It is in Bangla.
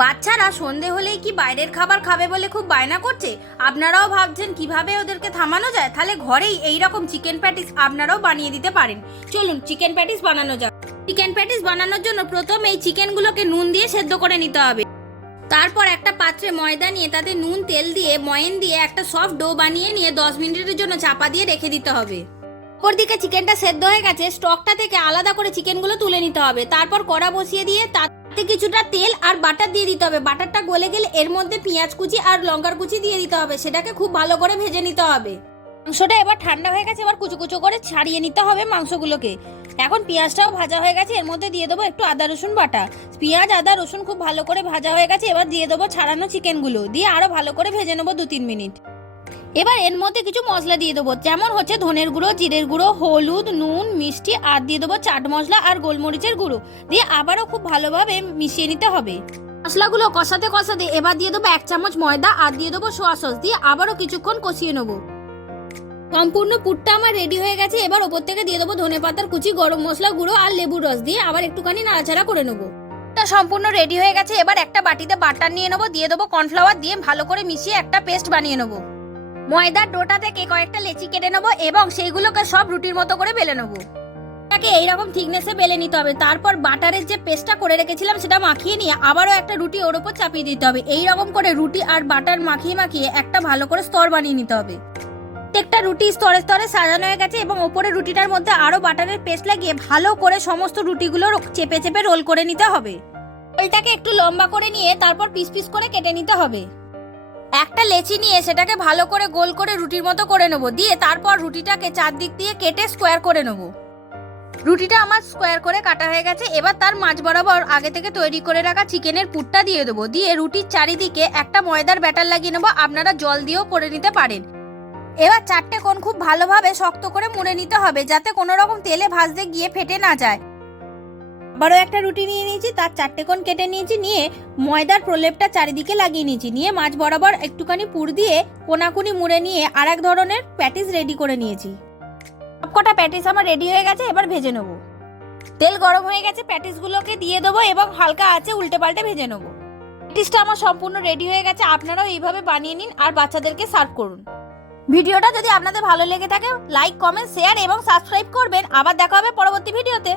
বাচ্চারা সন্ধে হলেই কি বাইরের খাবার খাবে বলে খুব বায়না করছে। আপনারাও ভাবছেন কিভাবে ওদেরকে থামানো যায়, তাহলে ঘরেই এইরকম চিকেন প্যাটিস আপনারাও বানিয়ে দিতে পারেন। চলুন চিকেন প্যাটিস বানানো যাক। চিকেন প্যাটিস বানানোর জন্য প্রথমে এই চিকেনগুলোকে নুন দিয়ে সেদ্ধ করে নিতে হবে। তারপর একটা পাত্রে ময়দা নিয়ে তাতে নুন তেল দিয়ে ময়ন দিয়ে একটা সফট ডো বানিয়ে নিয়ে 10 মিনিটের জন্য চাপা দিয়ে রেখে দিতে হবে। অপরদিকে চিকেনটা সেদ্ধ হয়ে গেছে, স্টকটা থেকে আলাদা করে চিকেনগুলো তুলে নিতে হবে। তারপর কড়া বসিয়ে দিয়ে তাতে কিছুটা তেল আর বাটার দিয়ে দিতে হবে। বাটারটা গলে গেলে এর মধ্যে পেঁয়াজ কুচি আর লঙ্কার কুচি দিয়ে দিতে হবে। সেটাকে খুব ভালো করে ভেজে নিতে হবে। মাংসটা এবার ঠান্ডা হয়ে গেছে, এবার কুচো কুচো করে ছাড়িয়ে নিতে হবে মাংসগুলোকে। এখন পেঁয়াজটাও ভাজা হয়ে গেছে, এর মধ্যে দিয়ে দেবো একটু আদা রসুন বাটা। পেঁয়াজ আদা রসুন খুব ভালো করে ভাজা হয়ে গেছে, এবার দিয়ে দেবো ছাড়ানো চিকেনগুলো, দিয়ে আরও ভালো করে ভেজে নেবো 2-3 মিনিট। এবার এর মধ্যে কিছু মশলা দিয়ে দেবো, যেমন হচ্ছে ধনের গুঁড়ো, জিরের গুঁড়ো, হলুদ, নুন, মিষ্টি, আর দিয়ে দেবো চাট মশলা আর গোলমরিচের গুঁড়ো, দিয়ে আবারও খুব ভালোভাবে মিশিয়ে নিতে হবে। মশলাগুলো কষাতে কষাতে এবার দিয়ে দেবো 1 চামচ ময়দা আর দিয়ে দেবো সোয়া সস, দিয়ে আবারও কিছুক্ষণ কষিয়ে নেবো। সম্পূর্ণ পুরটা আমার রেডি হয়ে গেছে। এবার ওপর থেকে দিয়ে দেবো ধনেপাতার কুচি, গরম মশলা গুঁড়ো আর লেবুর রস, দিয়ে আবার একটুখানি নাড়াচাড়া করে নেবো। এটা সম্পূর্ণ রেডি হয়ে গেছে। এবার একটা বাটিতে বাটার নিয়ে নেবো, দিয়ে দেবো কর্নফ্লাওয়ার, দিয়ে ভালো করে মিশিয়ে একটা পেস্ট বানিয়ে নেবো। ময়দার ডোটা থেকে কয়েকটা লেচি কেটে নেবো এবং সেইগুলোকে সব রুটির মতো করে বেলে নেবো। এটাকে এইরকম থিকনেসে বেলে নিতে হবে। তারপর বাটারের যে পেস্টটা করে রেখেছিলাম সেটা মাখিয়ে নিয়ে আবারও একটা রুটি ওর উপর চাপিয়ে দিতে হবে। এইরকম করে রুটি আর বাটার মাখিয়ে মাখিয়ে একটা ভালো করে স্তর বানিয়ে নিতে হবে। প্রত্যেকটা রুটি স্তরে স্তরে সাজানো হয়ে গেছে এবং ওপরে রুটিটার মধ্যে আরও বাটারের পেস্ট লাগিয়ে ভালো করে সমস্ত রুটিগুলো চেপে চেপে রোল করে নিতে হবে। রোলটাকে একটু লম্বা করে নিয়ে তারপর পিস পিস করে কেটে নিতে হবে। একটা লেচি নিয়ে সেটাকে ভালো করে গোল করে রুটির মতো করে নেবো, দিয়ে তারপর রুটিটাকে চারদিক দিয়ে কেটে স্কোয়ার করে নেবো। রুটিটা আমার স্কোয়ার করে কাটা হয়ে গেছে। এবার তার মাঝ বরাবর আগে থেকে তৈরি করে রাখা চিকেনের পুরটা দিয়ে দেবো, দিয়ে রুটির চারিদিকে একটা ময়দার ব্যাটার লাগিয়ে নেবো। আপনারা জল দিয়েও করে নিতে পারেন। এবার 4টে কোণ খুব ভালোভাবে শক্ত করে মুড়ে নিতে হবে, যাতে কোনো রকম তেলে ভাজতে গিয়ে ফেটে না যায়। আবারও একটা রুটি নিয়ে নিয়েছি, তার 4টে কোণ কেটে নিয়েছি, নিয়ে ময়দার প্রলেপটা চারিদিকে লাগিয়ে নিয়েছি, নিয়ে মাঝ বরাবর একটুখানি পুর দিয়ে কোনাকুনি মুড়ে নিয়ে আর এক ধরনের প্যাটিস রেডি করে নিয়েছি। সবকটা প্যাটিস আমার রেডি হয়ে গেছে, এবার ভেজে নেব। তেল গরম হয়ে গেছে, প্যাটিসগুলোকে দিয়ে দেবো এবং হালকা আঁচে উল্টে পাল্টে ভেজে নেব। প্যাটিসটা আমার সম্পূর্ণ রেডি হয়ে গেছে। আপনারাও এইভাবে বানিয়ে নিন আর বাচ্চাদেরকে সার্ভ করুন। ভিডিওটা যদি আপনাদের ভালো লেগে থাকে লাইক, কমেন্ট, শেয়ার এবং সাবস্ক্রাইব করবেন। আবার দেখা হবে পরবর্তী ভিডিওতে।